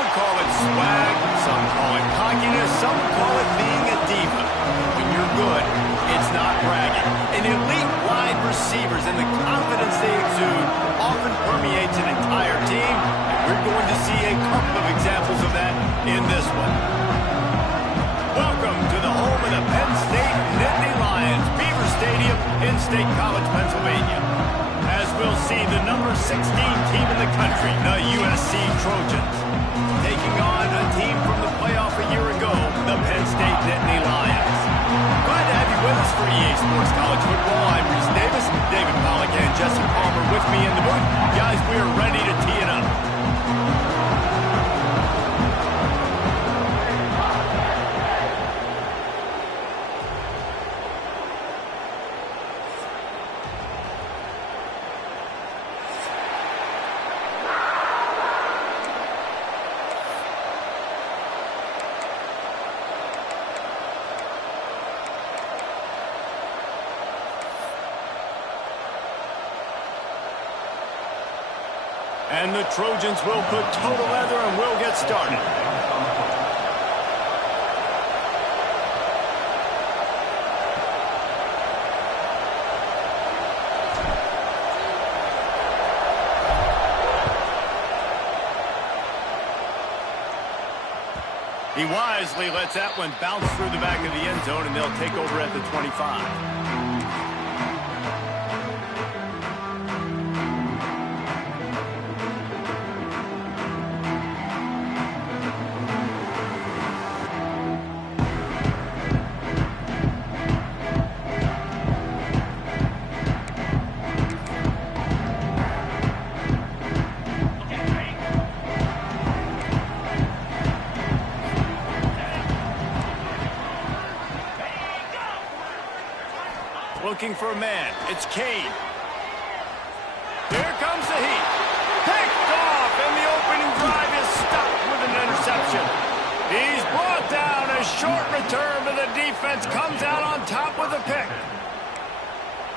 would call it swag, some call it cockiness, some would call it being a diva. When you're good, it's not bragging. And elite wide receivers and the confidence they exude often permeates an entire team. And we're going to see a couple of examples of that in this one. Welcome to the home of the Penn State Nittany Lions, Beaver Stadium in State College, Pennsylvania. As we'll see, the number 16 team in the country, the USC Trojans, taking on a team from the playoff a year ago, the Penn State Nittany Lions. Glad to have you with us for EA Sports College Football. I'm Reese Davis, David Pollack, and Jesse Palmer with me in the booth. Guys, we are ready to tee it up. And the Trojans will put total leather and we'll get started. He wisely lets that one bounce through the back of the end zone, and they'll take over at the 25. Looking for a man. It's Cade. Here comes the heat. Picked off, and the opening drive is stopped with an interception. He's brought down. A short return, but the defense comes out on top with a pick.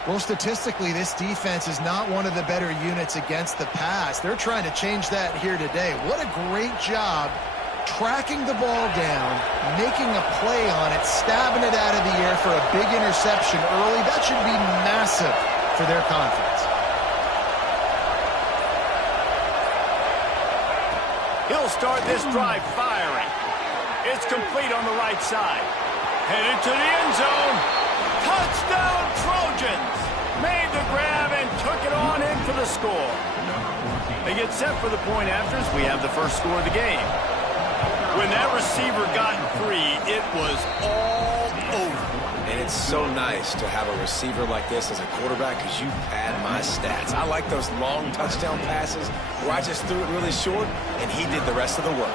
Well, statistically, this defense is not one of the better units against the pass. They're trying to change that here today. What a great job tracking the ball down, making a play on it, stabbing it out of the air for a big interception early. That should be massive for their confidence. He'll start this drive firing. It's complete on the right side. Headed to the end zone. Touchdown Trojans! Made the grab and took it on in for the score. They get set for the point afters. We have the first score of the game. When that receiver got free, it was all over. And it's so nice to have a receiver like this as a quarterback because you pad my stats. I like those long touchdown passes where I just threw it really short and he did the rest of the work.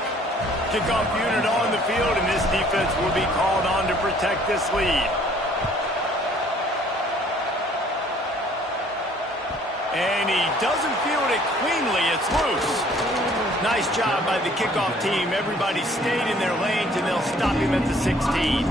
Kickoff unit on the field, and this defense will be called on to protect this lead. And he doesn't field it cleanly. It's loose. Nice job by the kickoff team. Everybody stayed in their lanes, and they'll stop him at the 16.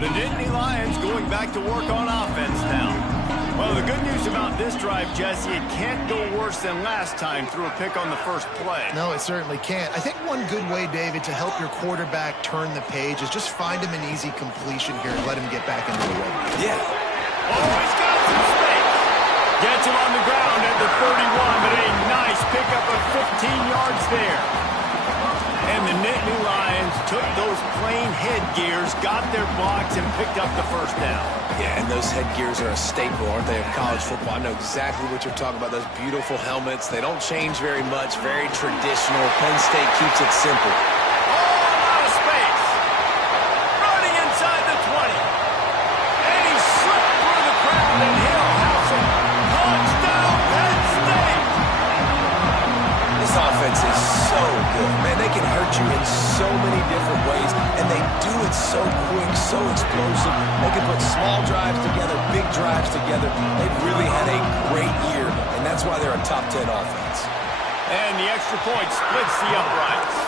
The Nittany Lions going back to work on offense now. Well, the good news about this drive, Jesse, it can't go worse than last time through a pick on the first play. No, it certainly can't. I think one good way, David, to help your quarterback turn the page is just find him an easy completion here and let him get back into the way. Yeah. Oh, he's got some space. Gets him on the ground at the 31, but a nice pickup of 15 yards there. And the Nittany Lions took those plain headgears, got their blocks, and picked up the first down. Yeah, and those headgears are a staple, aren't they, of college football? I know exactly what you're talking about, those beautiful helmets. They don't change very much, very traditional. Penn State keeps it simple. Oh, a lot of space. Running inside the 20. And he slipped through the crowd, and he'll have some touchdown Penn State. This offense is so good. Man, they can hurt you in so many different ways, and they do it so quick, so explosive. They can put small drives together, big drives together. They've really had a great year, and and that's why they're a top 10 offense. And the extra point splits the uprights.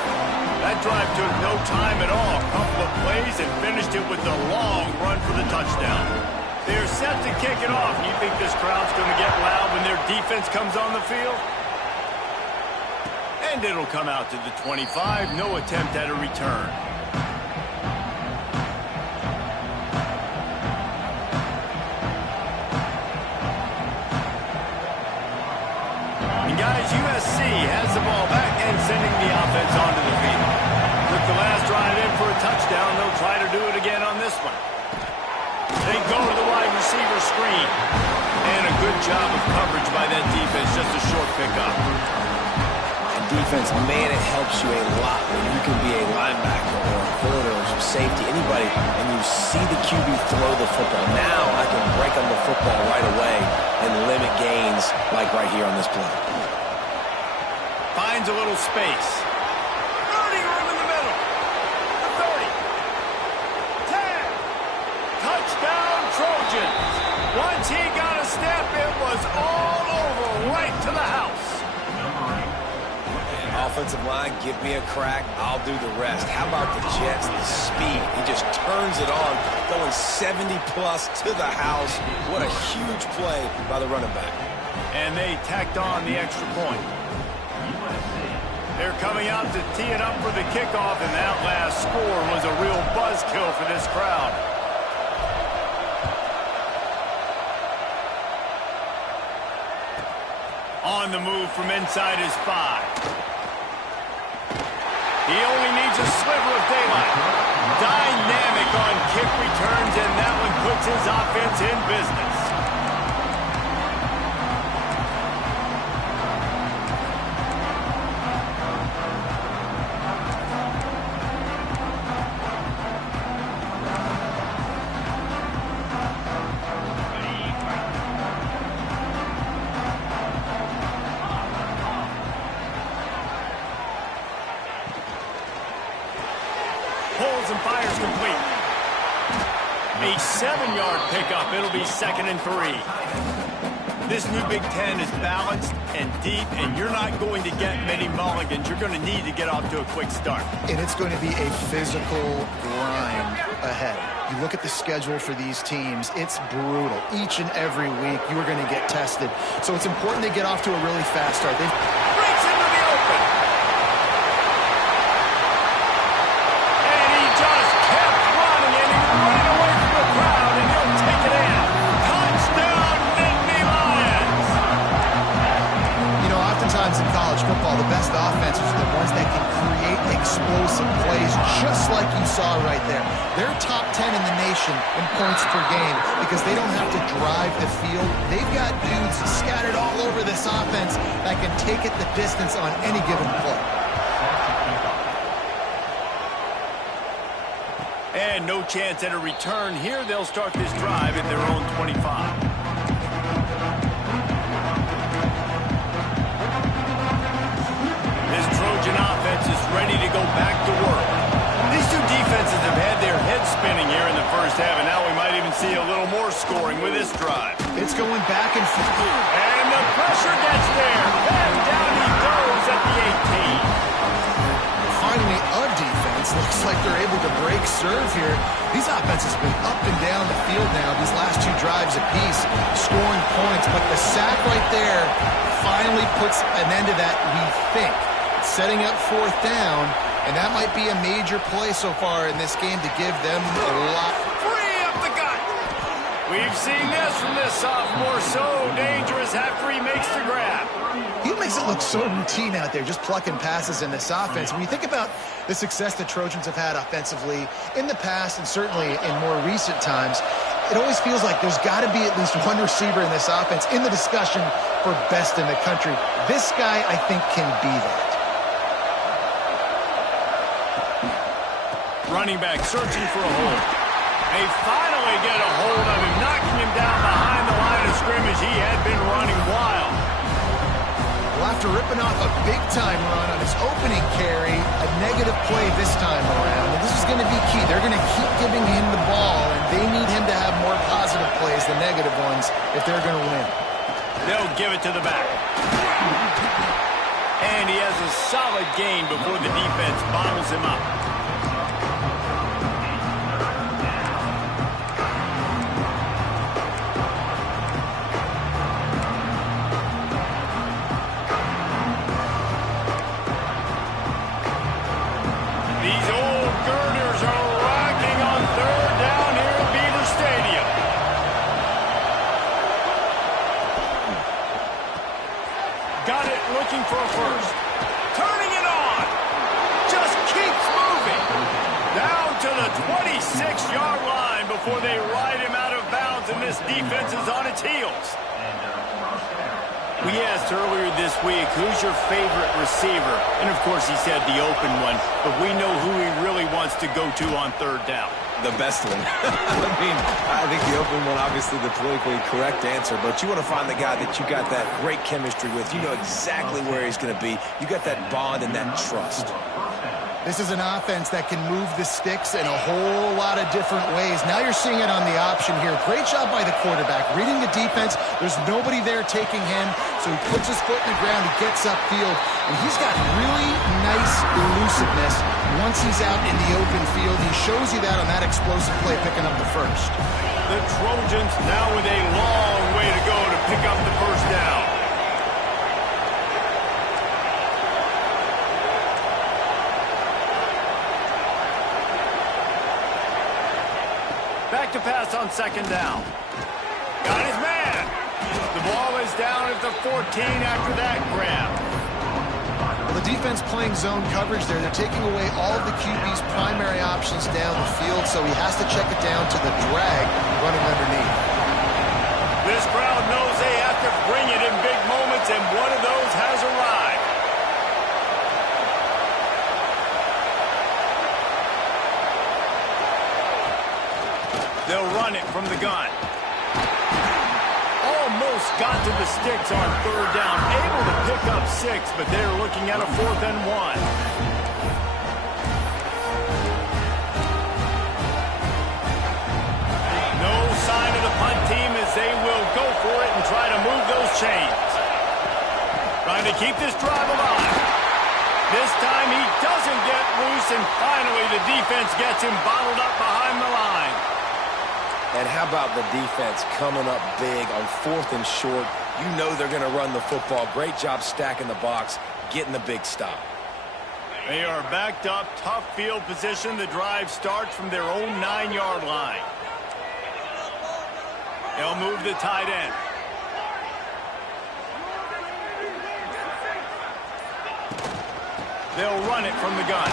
That drive took no time at all. A couple of plays and finished it with a long run for the touchdown. They're set to kick it off. You think this crowd's going to get loud when their defense comes on the field? And it'll come out to the 25. No attempt at a return. And guys, USC has the ball back and sending the offense onto the field. Took the last drive in for a touchdown. They'll try to do it again on this one. They go to the wide receiver screen. And a good job of coverage by that defense. Just a short pickup. And defense, man, it helps you a lot when you can be a linebacker or a corner or some safety, anybody, and you see the QB throw the football. Now I can break on the football right away and limit gains like right here on this play. Finds a little space. 30 room in the middle. 30. 10. Touchdown Trojans. Once he got a step, it was all over right to the house. Offensive line, give me a crack, I'll do the rest. How about the Jets, the speed? He just turns it on, going 70-plus to the house. What a huge play by the running back. And they tacked on the extra point. They're coming out to tee it up for the kickoff, and that last score was a real buzzkill for this crowd. On the move from inside his 5. He only needs a sliver of daylight. Dynamic on kick returns, and that one puts his offense in business. Pulls and fires complete. A 7-yard pickup. It'll be 2nd and 3. This new Big Ten is balanced and deep, and you're not going to get many mulligans. You're going to need to get off to a quick start. And it's going to be a physical grind ahead. You look at the schedule for these teams, it's brutal. Each and every week, you are going to get tested. So it's important they get off to a really fast start. They've breaks into the open. And he just kept running, and he ran away from the crowd, and he'll take it in. Touchdown, Nittany Lions. You know, oftentimes in college football, the best offenses are the ones that can create explosive plays, just like you saw right there. They're top 10 in the nation in points per game because they don't have to drive the field. They've got dudes scattered all over this offense that can take it the distance on any given play. And no chance at a return here. They'll start this drive at their own 25. This Trojan offense is ready to go back to work. These two defenses have had their heads spinning here in the first half, and now we might even see a little more scoring with this drive. It's going back and forth. And the pressure gets there. And down he goes at the 18. Finally, a defense looks like they're able to break serve here. These offenses have been up and down the field now, these last two drives apiece, scoring points. But the sack right there finally puts an end to that, we think. Setting up 4th down. And that might be a major play so far in this game to give them a lot. Free up the gut. We've seen this from this sophomore. So dangerous after he makes the grab. He makes it look so routine out there, just plucking passes in this offense. When you think about the success the Trojans have had offensively in the past and certainly in more recent times, it always feels like there's got to be at least one receiver in this offense in the discussion for best in the country. This guy, I think, can be that. Running back searching for a hole. They finally get a hold of him, knocking him down behind the line of scrimmage. He had been running wild. Well, after ripping off a big-time run on his opening carry, a negative play this time around. And this is going to be key. They're going to keep giving him the ball, and they need him to have more positive plays than negative ones if they're going to win. They'll give it to the back. And he has a solid gain before the defense bottles him up. These old girders are rocking on third down here at Beaver Stadium. Got it, looking for a first. Turning it on. Just keeps moving. Down to the 26-yard line before they ride him out of bounds, and this defense is on its heels. We asked earlier this week, who's your favorite receiver? And, of course, he said the open one, but we know who he really wants to go to on third down. The best one. I think the open one, obviously the politically correct answer, but you want to find the guy that you got that great chemistry with. You know exactly where he's going to be. You got that bond and that trust. This is an offense that can move the sticks in a whole lot of different ways. Now you're seeing it on the option here. Great job by the quarterback. Reading the defense, there's nobody there taking him, so he puts his foot in the ground, he gets upfield, and he's got really nice elusiveness once he's out in the open field. He shows you that on that explosive play, picking up the first. The Trojans now with a long way to go to pick up the first down. Back to pass on second down. Got his man. The ball is down at the 14 after that grab. Well, the defense playing zone coverage there. They're taking away all of the QB's primary options down the field, so he has to check it down to the drag running underneath. This crowd knows they have to bring it in big moments, and one of those has arrived. They'll run it from the gun. Almost got to the sticks on third down. Able to pick up 6, but they're looking at a 4th and 1. No sign of the punt team as they will go for it and try to move those chains. Trying to keep this drive alive. This time he doesn't get loose, and finally the defense gets him bottled up behind the line. And how about the defense coming up big on 4th and short? You know they're going to run the football. Great job stacking the box, getting the big stop. They are backed up, tough field position. The drive starts from their own 9-yard line. They'll move the tight end. They'll run it from the gun.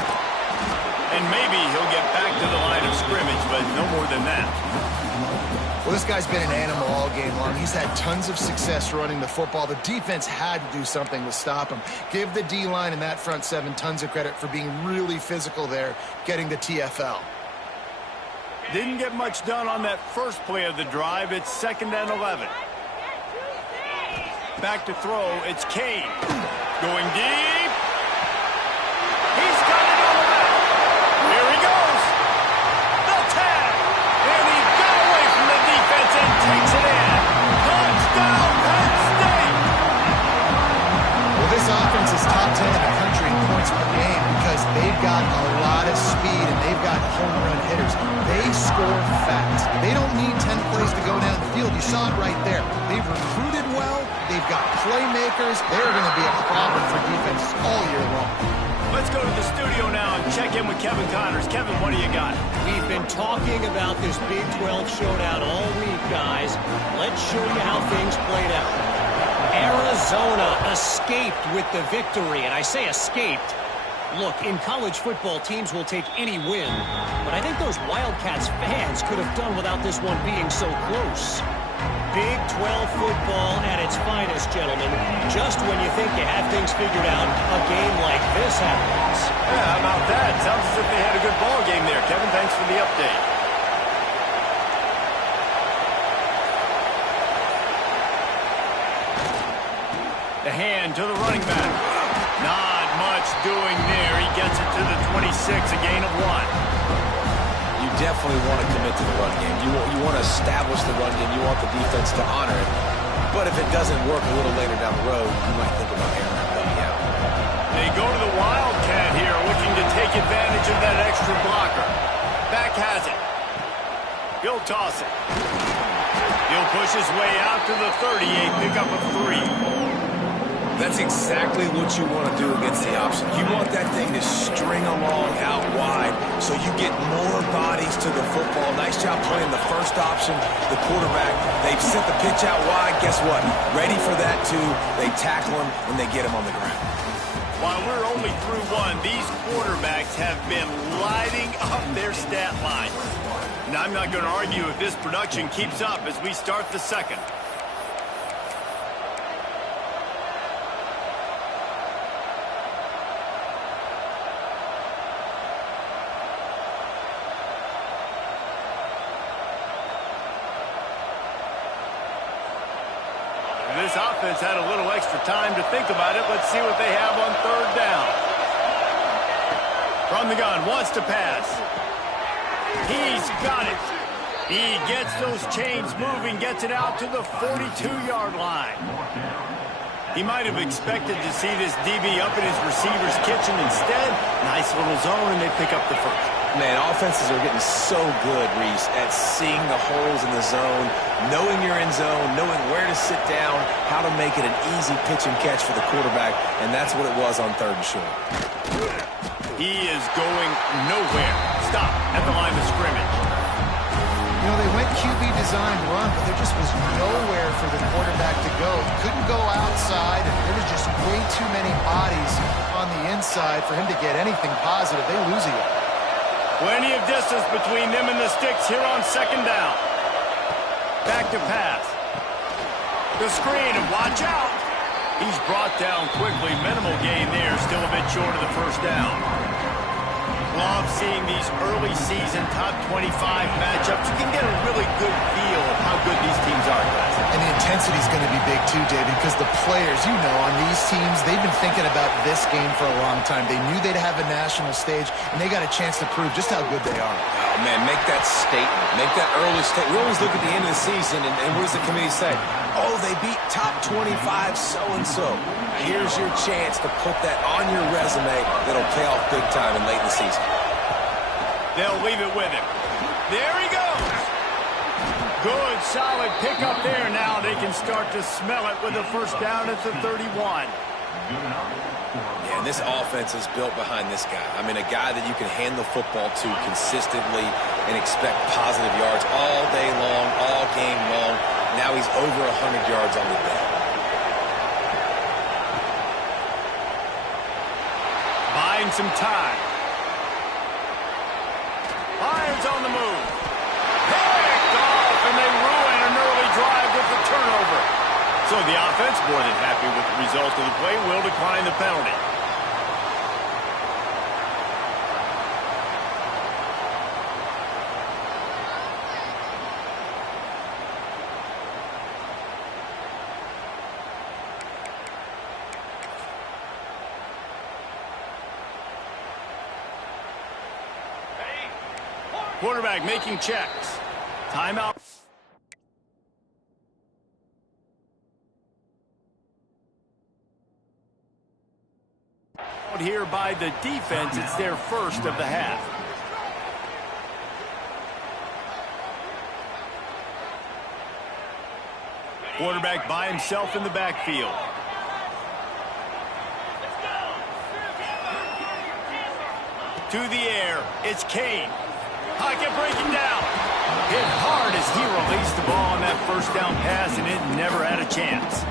And maybe he'll get back to the line of scrimmage, but no more than that. Well, this guy's been an animal all game long. He's had tons of success running the football. The defense had to do something to stop him. Give the D-line and that front 7 tons of credit for being really physical there, getting the TFL. Didn't get much done on that first play of the drive. It's 2nd and 11. Back to throw. It's Kane. Going deep. He's got it on the back. Here he goes. The tag. And he got away from the defense and takes it in. Touchdown, Penn State. Well, this offense is top 10 in the country in points per game because they've got a lot of speed and they've got home run hitters. They score fast. They don't need 10 plays to go down the field. You saw it right there. They've recruited well. They've got playmakers. They're going to be a problem for defenses all year long. Let's go to the studio now and check in with Kevin Connors. Kevin, what do you got? We've been talking about this Big 12 showdown all week, guys. Let's show you how things played out. Arizona escaped with the victory, and I say escaped. Look, in college football, teams will take any win, but I think those Wildcats fans could have done without this one being so close. Big 12 football at its finest, gentlemen. Just when you think you have things figured out, a game like this happens. Yeah, how about that? Sounds as if they had a good ball game there. Kevin, thanks for the update. The hand to the running back. Not much doing there. He gets it to the 26, a gain of 1. You definitely want to commit to the run game. You want to establish the run game. You want the defense to honor it. But if it doesn't work a little later down the road, you might think about airing that dummy out. They go to the Wildcat here, looking to take advantage of that extra blocker. Back has it. He'll toss it. He'll push his way out to the 38, pick up a 3. That's exactly what you want to do against the option. You want that thing to string along out wide so you get more bodies to the football. Nice job playing the first option, the quarterback. They've sent the pitch out wide. Guess what? Ready for that, too. They tackle him, and they get him on the ground. While we're only through one, these quarterbacks have been lighting up their stat line. And I'm not going to argue if this production keeps up as we start the second. This offense had a little extra time to think about it. Let's see what they have on third down. From the gun, wants to pass. He's got it. He gets those chains moving, gets it out to the 42-yard line. He might have expected to see this DB up in his receiver's kitchen. Instead, nice little zone, and they pick up the first. Man, offenses are getting so good, Reese, at seeing the holes in the zone, knowing you're in zone, knowing where to sit down, how to make it an easy pitch and catch for the quarterback, and that's what it was on third and short. He is going nowhere. Stop at the line of scrimmage. You know, they went QB design run, but there just was nowhere for the quarterback to go. He couldn't go outside, and there was just way too many bodies on the inside for him to get anything positive. They lose a yard. Plenty of distance between them and the sticks here on second down. Back to pass. The screen, and watch out. He's brought down quickly. Minimal gain there. Still a bit short of the first down. Love seeing these early season top 25 matchups. You can get a really good feel of how good these teams are, guys. And the intensity is going to be big too, David, because the players, you know, on these teams, they've been thinking about this game for a long time. They knew they'd have a national stage, and they got a chance to prove just how good they are. Oh, man, make that statement. Make that early statement. We always look at the end of the season, and what does the committee say? Oh, they beat top 25 so-and-so. Here's your chance to put that on your resume that'll pay off big time in late in the season. They'll leave it with him. There he goes. Good, solid pickup there. Now they can start to smell it with a first down at the 31. Yeah, and this offense is built behind this guy. I mean, a guy that you can hand the football to consistently and expect positive yards all day long, all game long. Now he's over 100 yards on the day. Buying some time. Lions on the move. Picked off, and they ruin an early drive with the turnover. So the offense, more than happy with the result of the play, will decline the penalty. Quarterback making checks. Timeout. Here by the defense, it's their first of the half. Quarterback by himself in the backfield. To the air, it's Kane. Pocket breaking down. Hit hard as he released the ball on that first down pass, and it never had a chance.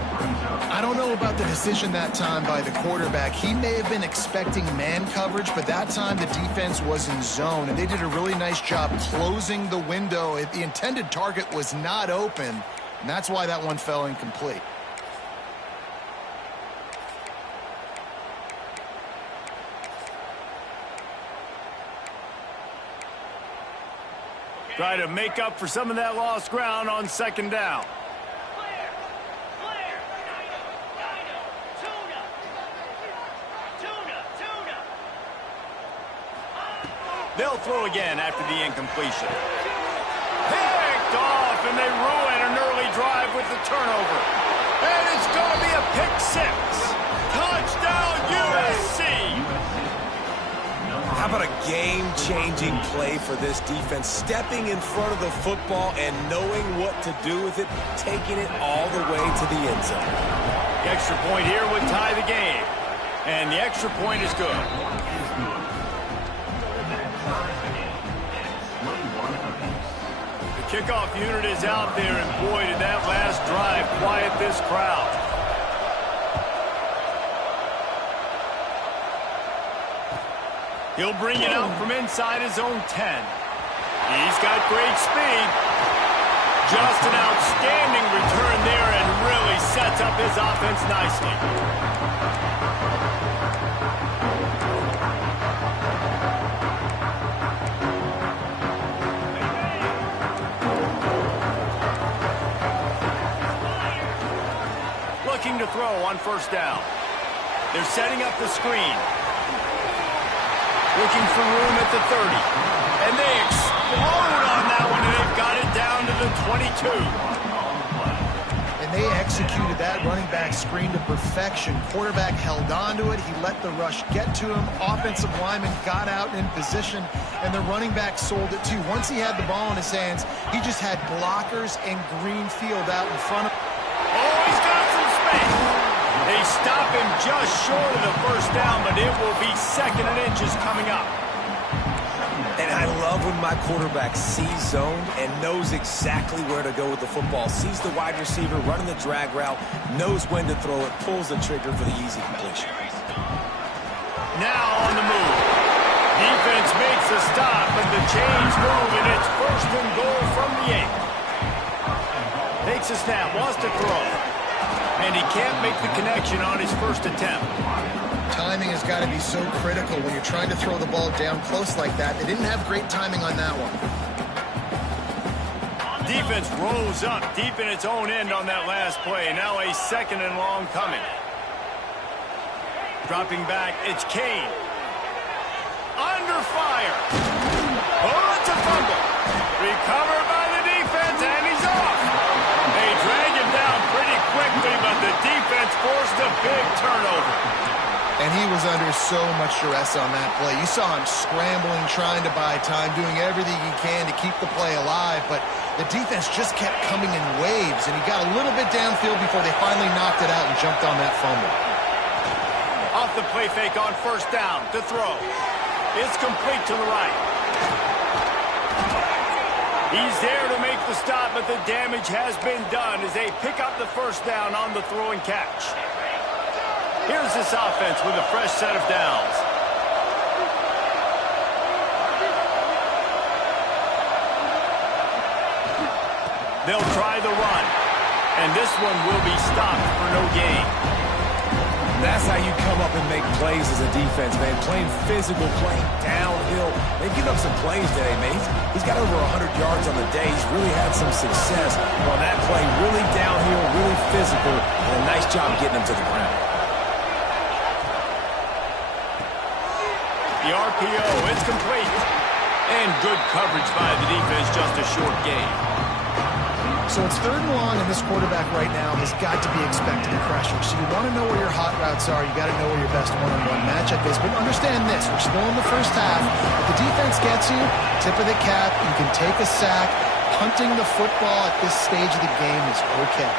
I don't know about the decision that time by the quarterback. He may have been expecting man coverage, but that time the defense was in zone, and they did a really nice job closing the window. The intended target was not open, and that's why that one fell incomplete. Try to make up for some of that lost ground on second down. They'll throw again after the incompletion. Picked off, and they ruin an early drive with the turnover. And it's going to be a pick six. Touchdown, USC. How about a game-changing play for this defense? Stepping in front of the football and knowing what to do with it, taking it all the way to the end zone. The extra point here would tie the game. And the extra point is good. The kickoff unit is out there, and boy, did that last drive quiet this crowd. He'll bring it out from inside his own 10. He's got great speed. Just an outstanding return there and really sets up his offense nicely. Looking to throw on first down. They're setting up the screen. Looking for room at the 30. And they explode on that one, and they've got it down to the 22. And they executed that running back screen to perfection. Quarterback held on to it. He let the rush get to him. Offensive lineman got out in position, and the running back sold it too. Once he had the ball in his hands, he just had blockers and green field out in front of him. Oh, he's got some space. They stop him just short of the first down, but it will be second and inches coming up. And I love when my quarterback sees zoned and knows exactly where to go with the football. Sees the wide receiver running the drag route, knows when to throw it, pulls the trigger for the easy completion. Now on the move. Defense makes a stop, but the chains move, and it's first and goal from the 8. Takes a snap, wants to throw. And he can't make the connection on his first attempt. Timing has got to be so critical when you're trying to throw the ball down close like that. They didn't have great timing on that one. Defense rose up deep in its own end on that last play. Now a second and long coming. Dropping back, it's Kane. Under fire. Oh, it's a fumble. Recovered by the defense, and he's off. They drag him down pretty quickly, but the defense forced a big turnover. And he was under so much duress on that play. You saw him scrambling, trying to buy time, doing everything he can to keep the play alive, but the defense just kept coming in waves, and he got a little bit downfield before they finally knocked it out and jumped on that fumble. Off the play fake on first down to throw. It's complete to the right. He's there to make the stop, but the damage has been done as they pick up the first down on the throw and catch. Here's this offense with a fresh set of downs. They'll try the run, and this one will be stopped for no gain. That's how you come up and make plays as a defense, man. Playing physical, playing downhill. They've given up some plays today, man. He's got over 100 yards on the day. He's really had some success on that play. Really downhill, really physical, and a nice job getting him to the ground. The RPO, it's complete. And good coverage by the defense, just a short gain. So it's third and long, and this quarterback right now has got to be expecting pressure. So you want to know where your hot routes are. You got to know where your best one-on-one matchup is. But understand this, we're still in the first half. If the defense gets you, tip of the cap, you can take a sack. Punting the football at this stage of the game is okay.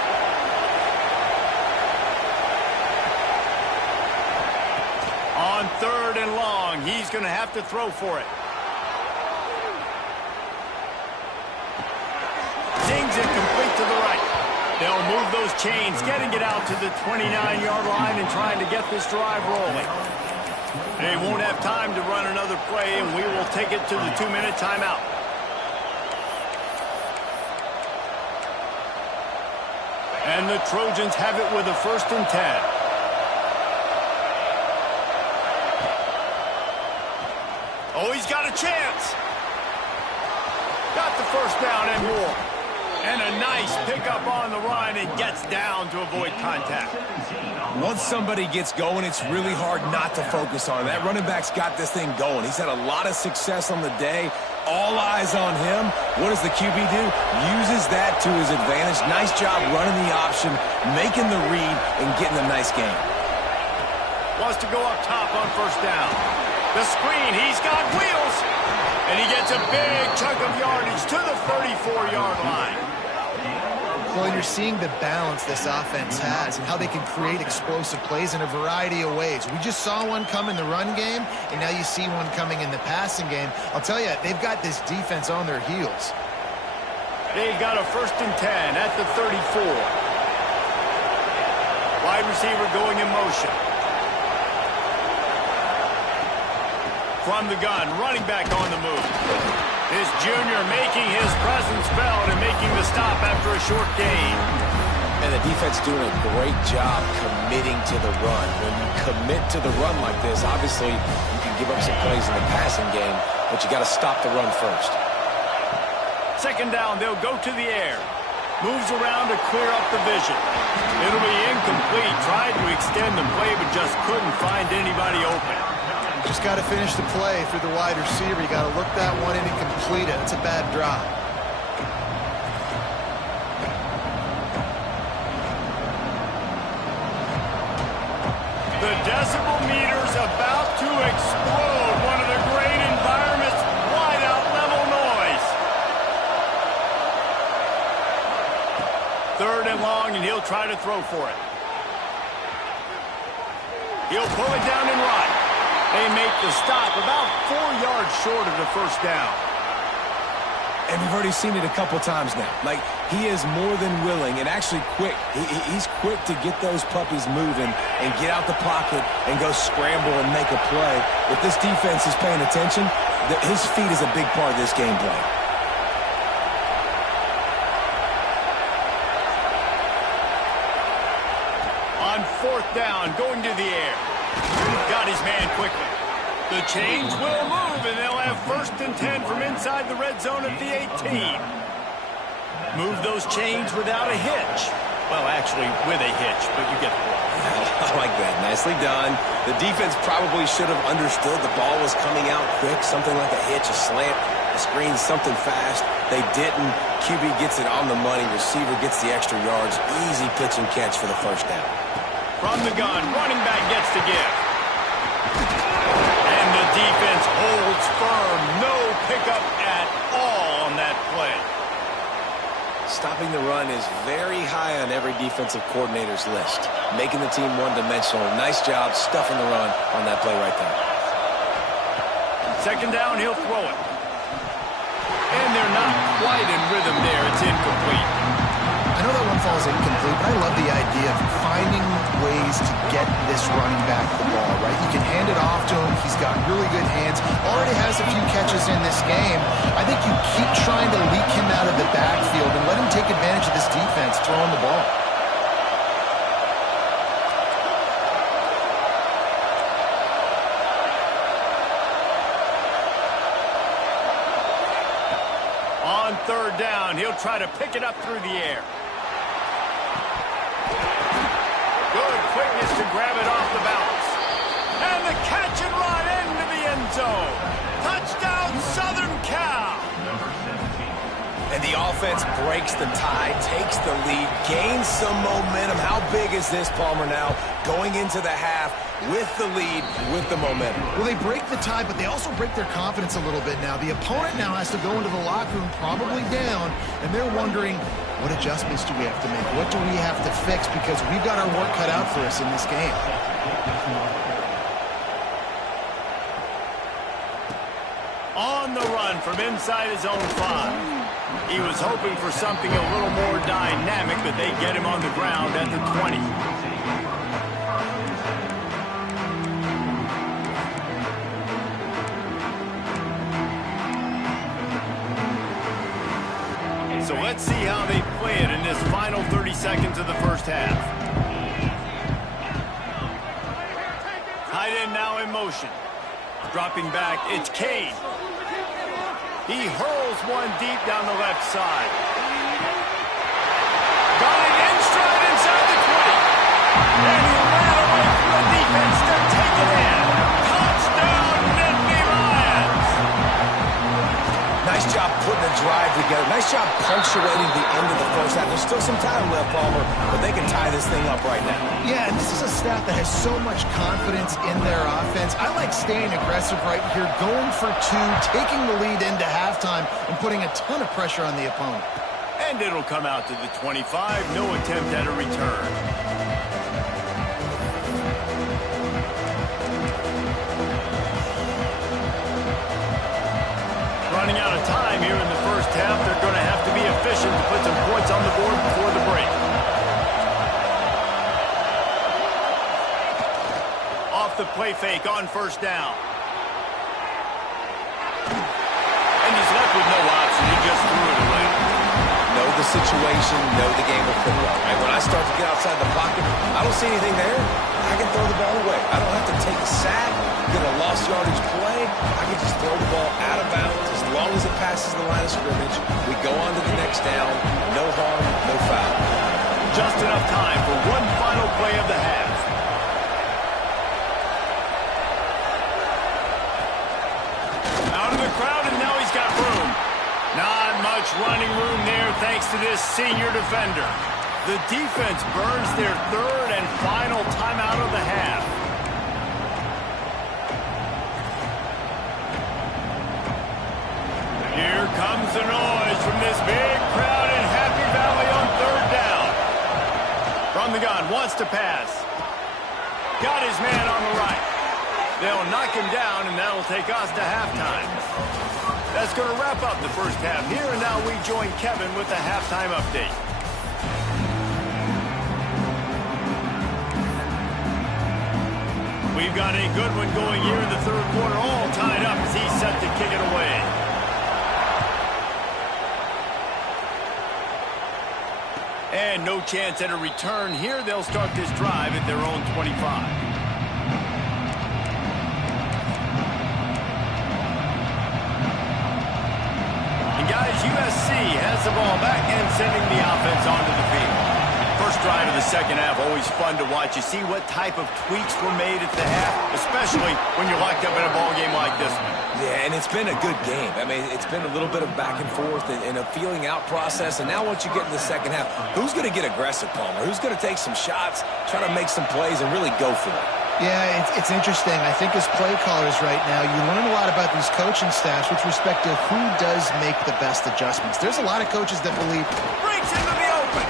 On third and long, he's going to have to throw for it. Zings it complete to the right. They'll move those chains, getting it out to the 29-yard line and trying to get this drive rolling. They won't have time to run another play, and we will take it to the 2-minute timeout. And the Trojans have it with a 1st and 10. Oh, he's got a chance. Got the first down and more. And a nice pickup on the run and gets down to avoid contact. Once somebody gets going, it's really hard not to focus on him. That running back's got this thing going. He's had a lot of success on the day. All eyes on him. What does the QB do? Uses that to his advantage. Nice job running the option, making the read, and getting a nice gain. Wants to go up top on first down. The screen, he's got wheels. And he gets a big chunk of yardage to the 34-yard line. Well, you're seeing the balance this offense has and how they can create explosive plays in a variety of ways. We just saw one come in the run game, and now you see one coming in the passing game. I'll tell you, they've got this defense on their heels. They've got a 1st and 10 at the 34. Wide receiver going in motion. From the gun, running back on the move. This junior making his presence felt and making the stop after a short gain. And the defense doing a great job committing to the run. When you commit to the run like this, obviously you can give up some plays in the passing game, but you got to stop the run first. 2nd down, they'll go to the air. Moves around to clear up the vision. It'll be incomplete. Tried to extend the play, but just couldn't find anybody open. Just got to finish the play through the wide receiver. You got to look that one in and complete it. It's a bad drop. The decibel meter's about to explode. One of the great environments, wide out level noise. 3rd and long, and he'll try to throw for it. He'll pull it down and run. They make the stop about 4 yards short of the 1st down. And we've already seen it a couple times now. Like, he is more than willing and actually quick. He's quick to get those puppies moving and get out the pocket and go scramble and make a play. If this defense is paying attention, his feet is a big part of this game plan. On 4th down, going to the air. Got his man quickly. The chains will move, and they'll have 1st and 10 from inside the red zone at the 18. Move those chains without a hitch. Well, actually, with a hitch, but you get the point. I like that. Nicely done. The defense probably should have understood the ball was coming out quick, something like a hitch, a slant, a screen, something fast. They didn't. QB gets it on the money. Receiver gets the extra yards. Easy pitch and catch for the 1st down. From the gun, running back gets to give. And the defense holds firm. No pickup at all on that play. Stopping the run is very high on every defensive coordinator's list. Making the team one-dimensional. Nice job stuffing the run on that play right there. 2nd down, he'll throw it. And they're not quite in rhythm there. It's incomplete. I know that one falls incomplete, but I love the idea of finding ways to get this running back the ball, right? You can hand it off to him. He's got really good hands. Already has a few catches in this game. I think you keep trying to leak him out of the backfield and let him take advantage of this defense throwing the ball. On 3rd down, he'll try to pick it up through the air. Good quickness to grab it off the bounce. And the catch and run into the end zone. Touchdown, Southern Cal. And the offense breaks the tie, takes the lead, gains some momentum. How big is this, Palmer, now? Going into the half with the lead, with the momentum. Well, they break the tie, but they also break their confidence a little bit now. The opponent now has to go into the locker room probably down, and they're wondering, what adjustments do we have to make? What do we have to fix? Because we've got our work cut out for us in this game. On the run from inside his own 5. He was hoping for something a little more dynamic, but they get him on the ground at the 20. So let's see how they play it in this final 30 seconds of the 1st half. Tight end now in motion. Dropping back, it's Kane. He hurls one deep down the left side. And he ran away from the defense to take it in. Touchdown, Nittany Lions! Nice job putting a drive together. Nice job punctuating the end of the first half. There's still some time left, Palmer, but they can tie this thing up right now. Yeah, and this is a staff that has so much confidence in their offense. I like staying aggressive right here, going for two, taking the lead into halftime, and putting a ton of pressure on the opponent. And it'll come out to the 25. No attempt at a return. Running out of time here in the first half. They're going to have to be efficient to put some points on the board before the break. Off the play fake on first down. And he's left with no option. He just threw it away. Know the situation, know the game of football. And when I start to get outside the pocket, I don't see anything there. I can throw the ball away. I don't have to take a sack, get a lost yardage play. I can just throw the ball out of bounds. As long as it passes the line of scrimmage, we go on to the next down. No harm, no foul. Just enough time for one final play of the half. Out of the crowd, and now he's got room. Not much running room there thanks to this senior defender. The defense burns their third and final timeout of the half. Here comes the noise from this big crowd in Happy Valley on third down. From the gun, wants to pass. Got his man on the right. They'll knock him down, and that'll take us to halftime. That's going to wrap up the first half here, and now we join Kevin with the halftime update. We've got a good one going here in the third quarter, all tied up as he's set to kick it away. And no chance at a return here. They'll start this drive at their own 25. Guys, USC has the ball back and sending the offense onto the field. First drive of the second half, always fun to watch. You see what type of tweaks were made at the half, especially when you're locked up in a ball game like this one. Yeah, and it's been a good game. I mean, it's been a little bit of back and forth and a feeling out process. And now once you get in the second half, who's going to get aggressive, Palmer? Who's going to take some shots, try to make some plays, and really go for it? Yeah, it's interesting. I think as play callers right now, you learn a lot about these coaching staffs with respect to who does make the best adjustments. There's a lot of coaches that believe breaks into the open.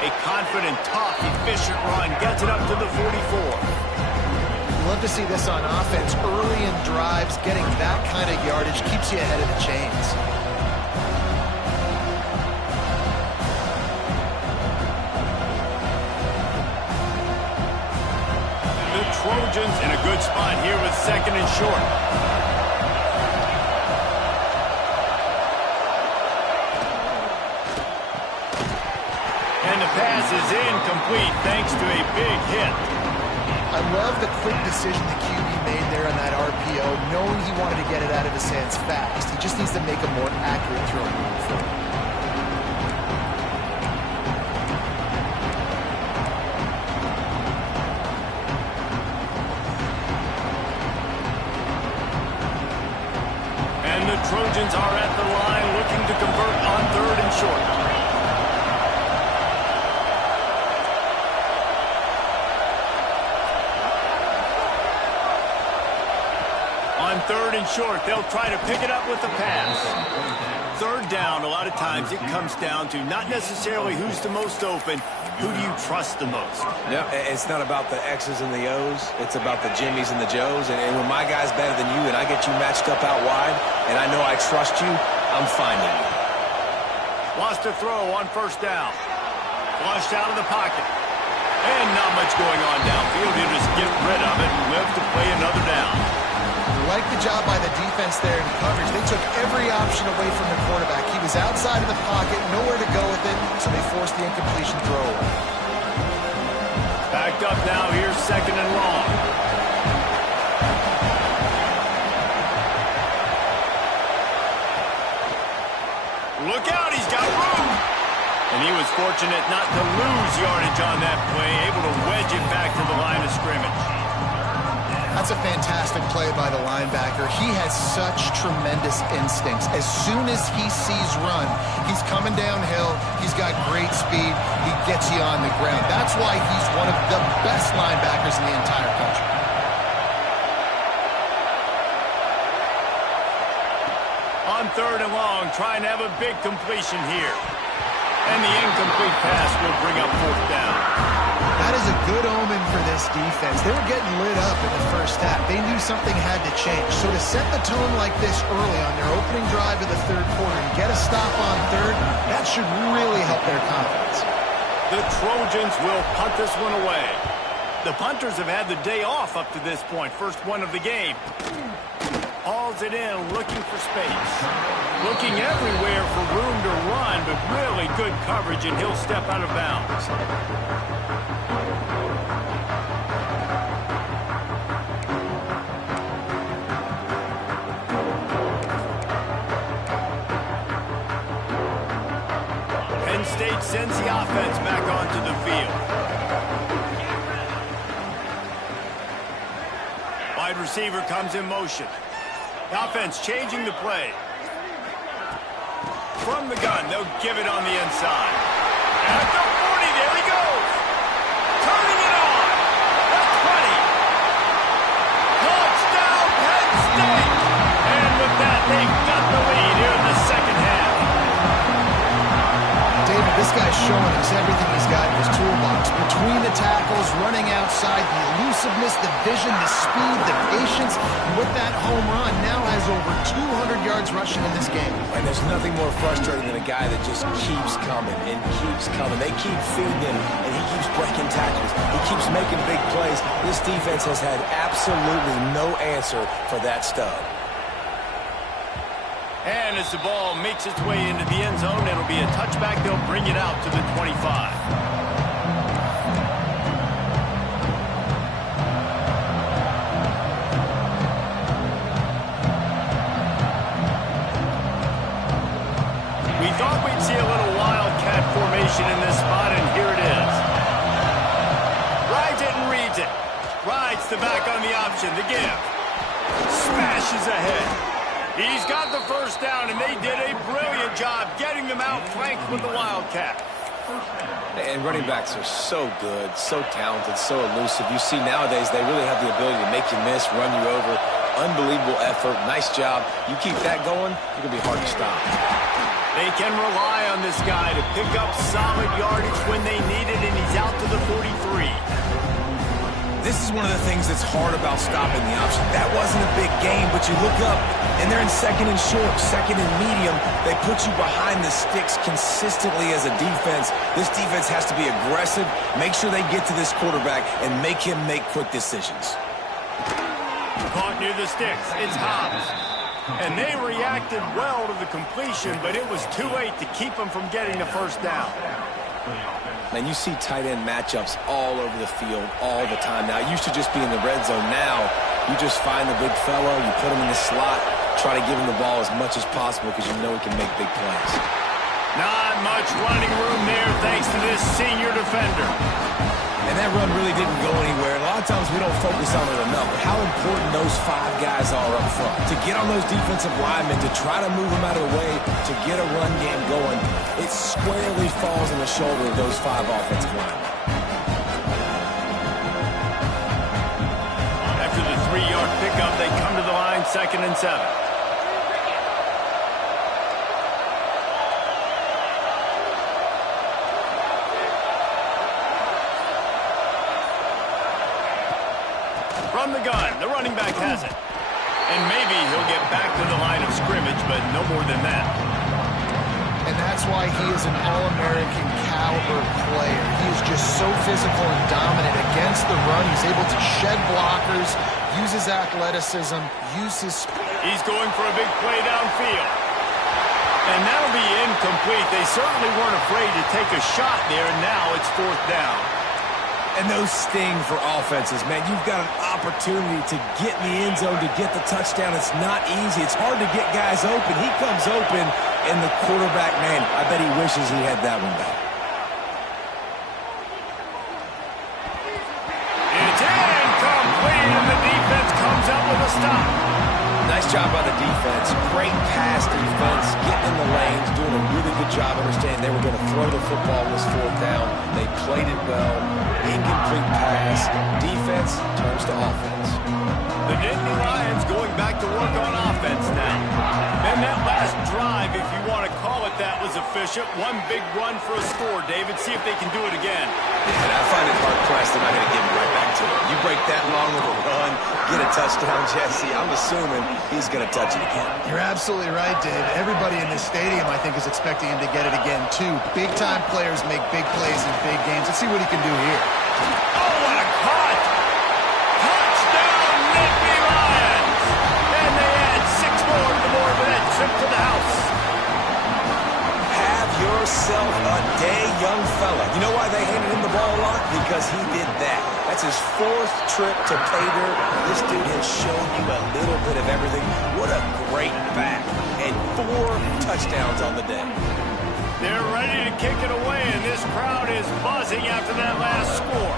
A confident, tough, efficient run gets it up to the 44. Love to see this on offense. Early in drives, getting that kind of yardage keeps you ahead of the chains. Trojans in a good spot here with second and short. And the pass is incomplete thanks to a big hit. I love the quick decision the QB made there on that RPO, knowing he wanted to get it out of his hands fast. He just needs to make a more accurate throw moving forward. Trojans are at the line looking to convert on third and short. On third and short, they'll try to pick it up with the pass. Third down, a lot of times it comes down to not necessarily who's the most open, who do you trust the most? No, it's not about the X's and the O's. It's about the Jimmies and the Joes. And when my guy's better than you and I get you matched up out wide and I know I trust you, I'm finding you. Wants to throw on first down. Flushed out of the pocket. And not much going on downfield. He'll just get rid of it and live to play another down. Like the job by the defense there in coverage. They took every option away from the quarterback. He was outside of the pocket, nowhere to go with it, so they forced the incompletion throw away. Backed up now, here's second and long. Look out, he's got room. And he was fortunate not to lose yardage on that play, able to wedge edge it back to the line of scrimmage. That's a fantastic play by the linebacker. He has such tremendous instincts. As soon as he sees run, he's coming downhill. He's got great speed. He gets you on the ground. That's why he's one of the best linebackers in the entire country. On 3rd and long, trying to have a big completion here. And the incomplete pass will bring up 4th down. That is a good omen for this defense. They were getting lit up in the first half. They knew something had to change. So to set the tone like this early on their opening drive of the 3rd quarter and get a stop on 3rd, that should really help their confidence. The Trojans will punt this one away. The punters have had the day off up to this point. First one of the game. Hauls it in, looking for space. Looking everywhere for room to run, but really good coverage, and he'll step out of bounds. Penn State sends the offense back onto the field. Wide receiver comes in motion. The offense changing the play. From the gun, they'll give it on the inside. At the 40, there he goes. Turning it on. The 20. Touchdown, Penn State. And with that, they've got the lead here in the second half. David, this guy's showing us everything he's got in his toolbox. Between the tackles, running outside, the elusiveness, the vision, the speed, the patience. And with that home run, now has over 200 yards rushing in this game. And there's nothing more frustrating than a guy that just keeps coming and keeps coming. They keep feeding him, and he keeps breaking tackles. He keeps making big plays. This defense has had absolutely no answer for that stud. And as the ball makes its way into the end zone, it'll be a touchback. They'll bring it out to the 25. We thought we'd see a little wildcat formation in this spot, and here it is. Rides it and reads it. Rides the back on the option, the give. Smashes ahead. He's got the first down, and they did a brilliant job getting them out flanked with the wildcat. And running backs are so good, so talented, so elusive. You see nowadays they really have the ability to make you miss, run you over. Unbelievable effort. Nice job. You keep that going, it's going to be hard to stop. They can rely on this guy to pick up solid yardage when they need it, and he's out to the 43. This is one of the things that's hard about stopping the option. That wasn't a big game, but you look up, and they're in 2nd and short, 2nd and medium. They put you behind the sticks consistently as a defense. This defense has to be aggressive, make sure they get to this quarterback, and make him make quick decisions. Caught near the sticks. It's Hobbs. And they reacted well to the completion, but it was too late to keep them from getting the first down. Man, you see tight end matchups all over the field all the time now. It used to just be in the red zone. Now, you just find the big fellow, you put him in the slot, try to give him the ball as much as possible because you know he can make big plays. Not much running room there thanks to this senior defender. And that run really didn't go anywhere. A lot of times we don't focus on it enough, but how important those 5 guys are up front. To get on those defensive linemen, to try to move them out of the way, to get a run game going, it squarely falls on the shoulder of those 5 offensive linemen. After the 3-yard pickup, they come to the line, 2nd and 7. From the gun, the running back has it. And maybe he'll get back to the line of scrimmage, but no more than that. And that's why he is an All-American caliber player. He is just so physical and dominant against the run. He's able to shed blockers, use his athleticism, use his speed. He's going for a big play downfield. And that'll be incomplete. They certainly weren't afraid to take a shot there, and now it's 4th down. And those sting for offenses, man. You've got an opportunity to get in the end zone, to get the touchdown. It's not easy. It's hard to get guys open. He comes open, and the quarterback, man, I bet he wishes he had that one back. stop. Nice job by the defense. Great pass defense. Getting in the lanes. Doing a really good job understanding they were going to throw the football on this fourth down. They played it well. Incomplete pass. Defense turns to offense. The Nittany Lions going back to work on offense now. And that last drive, if you want to call it that, was efficient. One big run for a score, David. See if they can do it again. And I find it hard-pressed they're not going to give it right back to him. You break that long of a run, get a touchdown, Jesse, I'm assuming he's going to touch it again. You're absolutely right, Dave. Everybody in this stadium, I think, is expecting him to get it again, too. Big-time players make big plays in big games. Let's see what he can do here. Oh, what a cut! Touchdown, Nittany Lions! And they add 6 more to the board with that trip to the house. Have yourself a day, young fella. You know why they handed him the ball a lot? Because he did that. That's his 4th trip to pay dirt. This dude has shown you a little bit of everything. What a great back. And 4 touchdowns on the day. They're ready to kick it away, and this crowd is buzzing after that last score.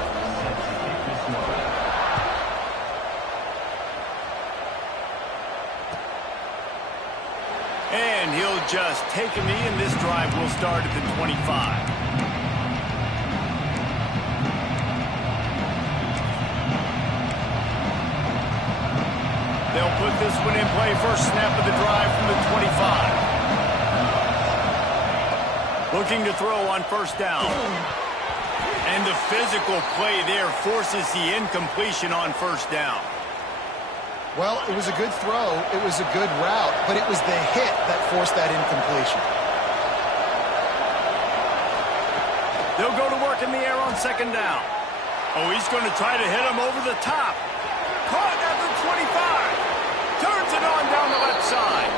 And he'll just take a knee, and this drive will start at the 25. They'll put this one in play. First snap of the drive from the 25. Looking to throw on first down. And the physical play there forces the incompletion on first down. Well, it was a good throw. It was a good route, but it was the hit that forced that incompletion. They'll go to work in the air on second down. Oh, he's going to try to hit him over the top. Caught at the 25. Turns it on down the left side.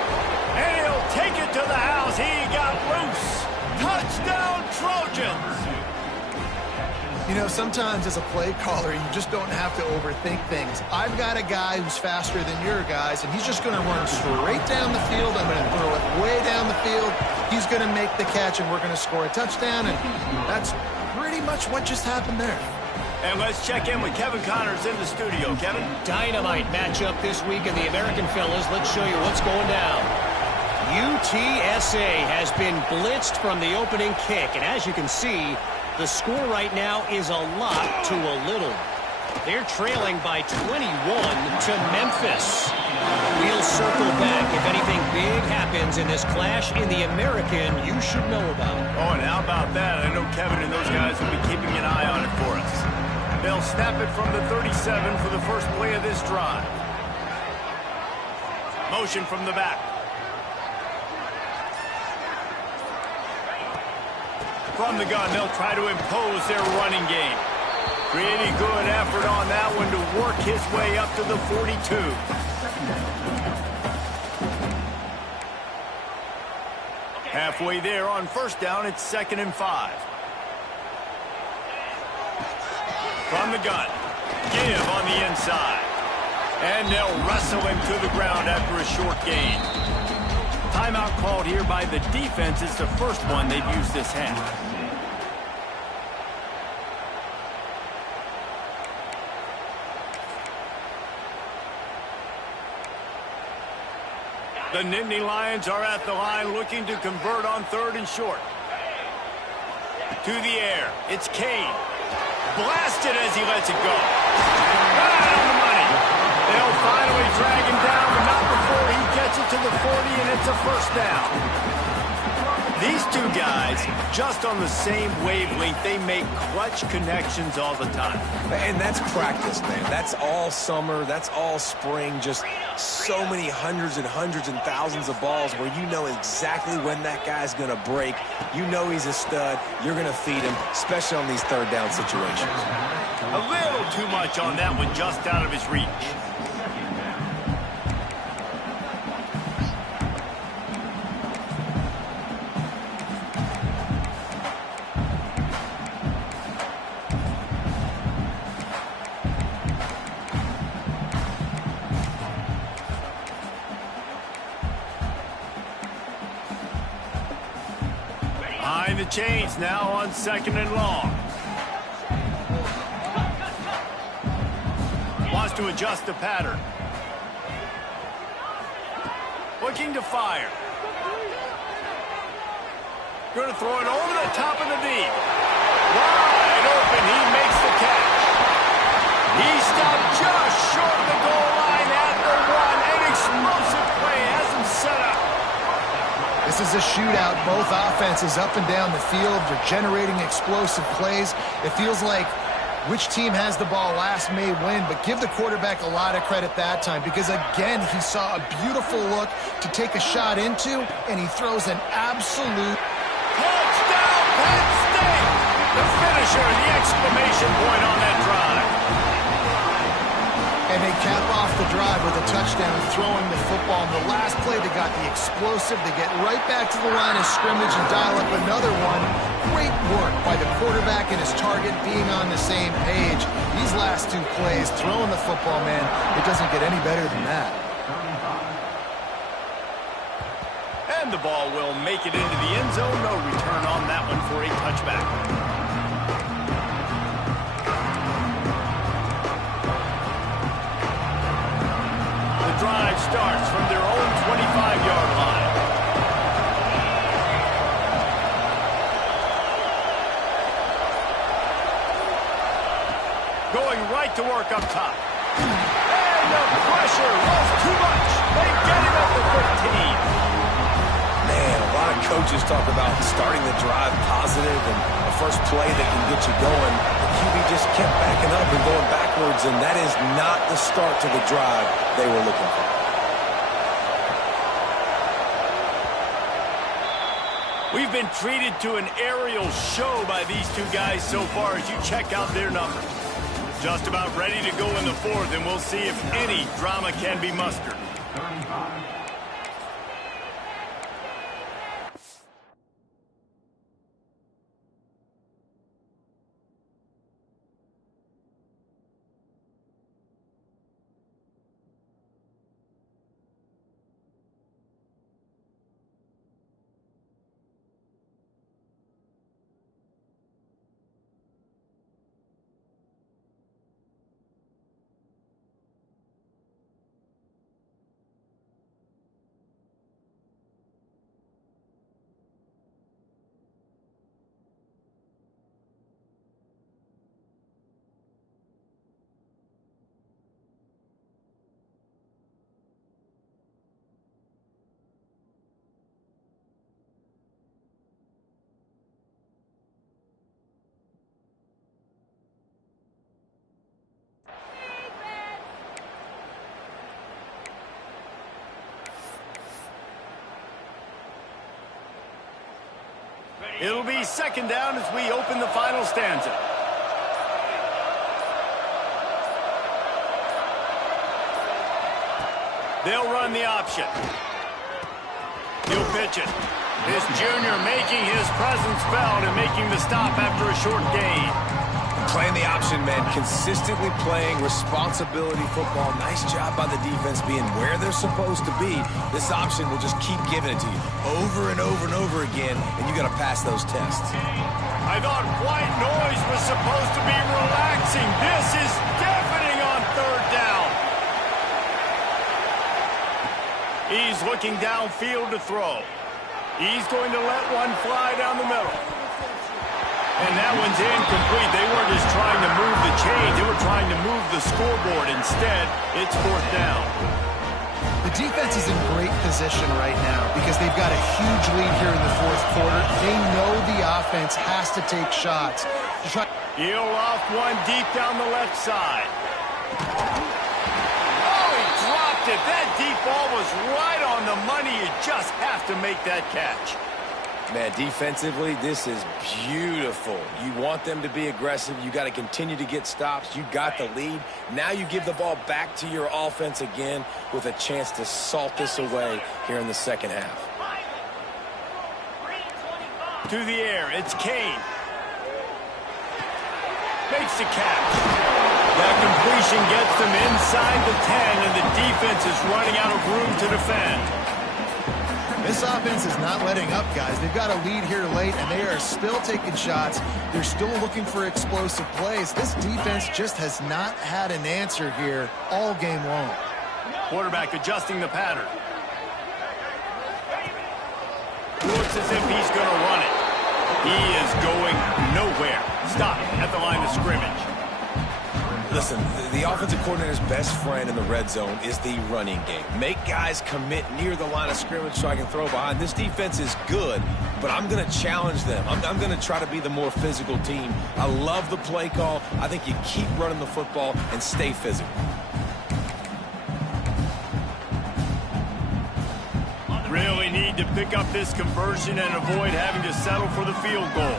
And he'll take it to the house. He got loose. Touchdown, Trojans. You know, sometimes as a play caller, you just don't have to overthink things. I've got a guy who's faster than your guys, and he's just going to run straight down the field. I'm going to throw it way down the field. He's going to make the catch, and we're going to score a touchdown, and that's pretty much what just happened there. And let's check in with Kevin Connors in the studio. Kevin? Dynamite matchup this week in the American fellas. Let's show you what's going down. UTSA has been blitzed from the opening kick, and as you can see, the score right now is a lot to a little. They're trailing by 21 to Memphis. We'll circle back if anything big happens in this clash in the American you should know about. Oh, and how about that? I know Kevin and those guys will be keeping an eye on it for us. They'll snap it from the 37 for the first play of this drive. Motion from the back. From the gun, they'll try to impose their running game. Pretty good effort on that one to work his way up to the 42. Halfway there on first down, it's 2nd and 5. From the gun, give on the inside. And they'll wrestle him to the ground after a short gain. Timeout called here by the defense. It's the first one they've used this half. The Nittany Lions are at the line looking to convert on 3rd and short. To the air. It's Kane. Blasted as he lets it go. Right on the money. They'll finally drag him down, but not before he gets it to the 40, and it's a first down. These two guys, just on the same wavelength, they make clutch connections all the time. And that's practice, man. That's all summer. That's all spring. Just so many hundreds and thousands of balls where you know exactly when that guy's going to break. You know he's a stud. You're going to feed him, especially on these 3rd down situations. A little too much on that one, just out of his reach. Behind the chains now on 2nd and long. Wants to adjust the pattern. Looking to fire. Going to throw it over the top of the deep. Wide open. He makes the catch. He stopped just short of the goal line at the one. An explosive play has him set up. This is a shootout. Both offenses up and down the field. They're generating explosive plays. It feels like which team has the ball last may win, but give the quarterback a lot of credit that time because, again, he saw a beautiful look to take a shot into, and he throws an absolute touchdown, Penn State! The finisher, the exclamation point on that drive. And they cap off the drive with a touchdown throwing the football. In the last play, they got the explosive. They get right back to the line of scrimmage and dial up another one. Great work by the quarterback and his target being on the same page. These last two plays, throwing the football, man, it doesn't get any better than that. And the ball will make it into the end zone. No return on that one for a touchback. The drive starts from their own 25-yard line. Going right to work up top. And the pressure was too much. They get him at the 15. Man, a lot of coaches talk about starting the drive positive and a first play that can get you going. The QB just kept backing up and going backwards, and that is not the start to the drive they were looking for. We've been treated to an aerial show by these two guys so far as you check out their numbers. Just about ready to go in the fourth, and we'll see if any drama can be mustered. It'll be second down as we open the final stanza. They'll run the option. He'll pitch it. This junior making his presence felt and making the stop after a short gain. Playing the option, man. Consistently playing responsibility football. Nice job by the defense being where they're supposed to be. This option will just keep giving it to you over and over and over again, and you got to pass those tests. I thought white noise was supposed to be relaxing. This is deafening on third down. He's looking downfield to throw. He's going to let one fly down the middle. And that one's incomplete. They weren't just trying to move the chains. They were trying to move the scoreboard. Instead, it's fourth down. The defense is in great position right now because they've got a huge lead here in the fourth quarter. They know the offense has to take shots. He'll loft one deep down the left side. Oh, he dropped it. That deep ball was right on the money. You just have to make that catch. Man, defensively, this is beautiful. You want them to be aggressive. You got to continue to get stops. You got the lead. Now you give the ball back to your offense again with a chance to salt this away here in the second half. To the air, it's Kane. Makes the catch. That completion gets them inside the 10, and the defense is running out of room to defend. This offense is not letting up, guys. They've got a lead here late, and they are still taking shots. They're still looking for explosive plays. This defense just has not had an answer here all game long. Quarterback adjusting the pattern. looks as if he's going to run it. He is going nowhere. Stop at the line of scrimmage. Listen, the offensive coordinator's best friend in the red zone is the running game. Make guys commit near the line of scrimmage so I can throw behind. This defense is good, but I'm going to challenge them. I'm going to try to be the more physical team. I love the play call. I think you keep running the football and stay physical. Really need to pick up this conversion and avoid having to settle for the field goal.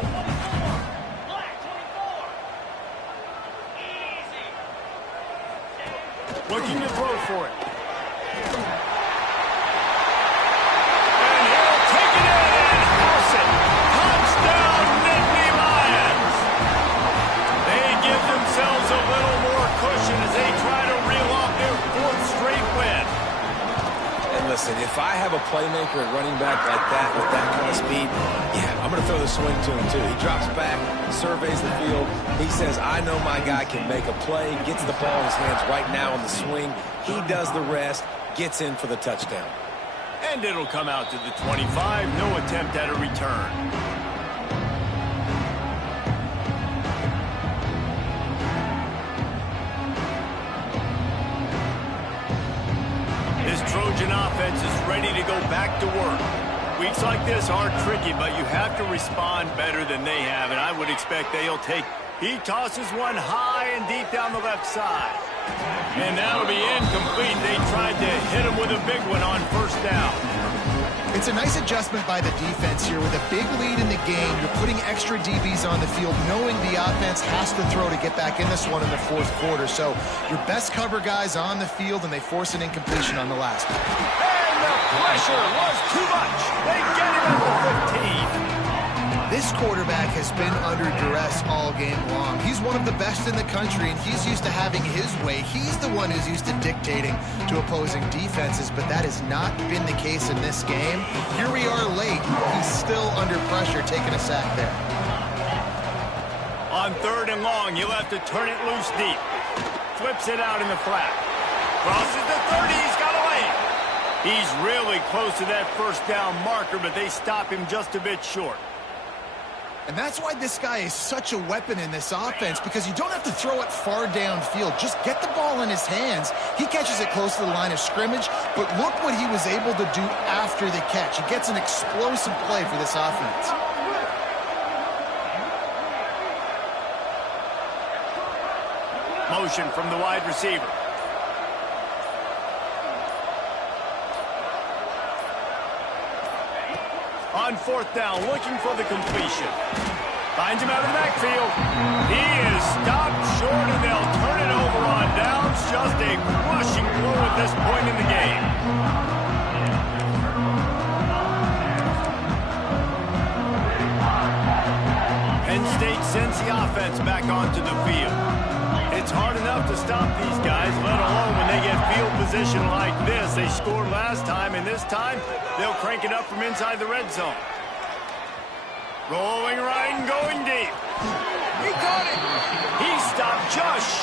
Looking to throw for it. And he'll take it in and house it. Touchdown, Nittany Lions. They give themselves a little more cushion as they try to reel off their 4th straight win. And listen, if I have a playmaker at running back like that with that kind of speed, yeah, I'm going to throw the swing to him too. He drops back, surveys the field. He says, I know my guy can make a play, gets the ball in his hands right now on the swing. He does the rest, gets in for the touchdown. And it'll come out to the 25. No attempt at a return. This Trojan offense is ready to go back to work. Weeks like this are tricky, but you have to respond better than they have, and I would expect they'll take. He tosses one high and deep down the left side. And that'll be incomplete. They tried to hit him with a big one on 1st down. It's a nice adjustment by the defense here. With a big lead in the game, you're putting extra DBs on the field, knowing the offense has to throw to get back in this one in the 4th quarter. So your best cover guys on the field, and they force an incompletion on the last one. And the pressure was too much. They get him at the 15. This quarterback has been under duress all game long. He's one of the best in the country, and he's used to having his way. He's the one who's used to dictating to opposing defenses, but that has not been the case in this game. Here we are late. He's still under pressure, taking a sack there. On 3rd and long, you'll have to turn it loose deep. Flips it out in the flat. Crosses the 30. He's got a lane. He's really close to that 1st down marker, but they stop him just a bit short. And that's why this guy is such a weapon in this offense, because you don't have to throw it far downfield. Just get the ball in his hands. He catches it close to the line of scrimmage, but look what he was able to do after the catch. He gets an explosive play for this offense. Motion from the wide receiver. On 4th down, looking for the completion. Finds him out of the backfield. He is stopped short, and they'll turn it over on downs. Just a crushing blow at this point in the game. Penn State sends the offense back onto the field. It's hard enough to stop these guys, let alone when they get field position like this. They scored last time, and this time they'll crank it up from inside the red zone. Rolling right and going deep. He got it. He stopped just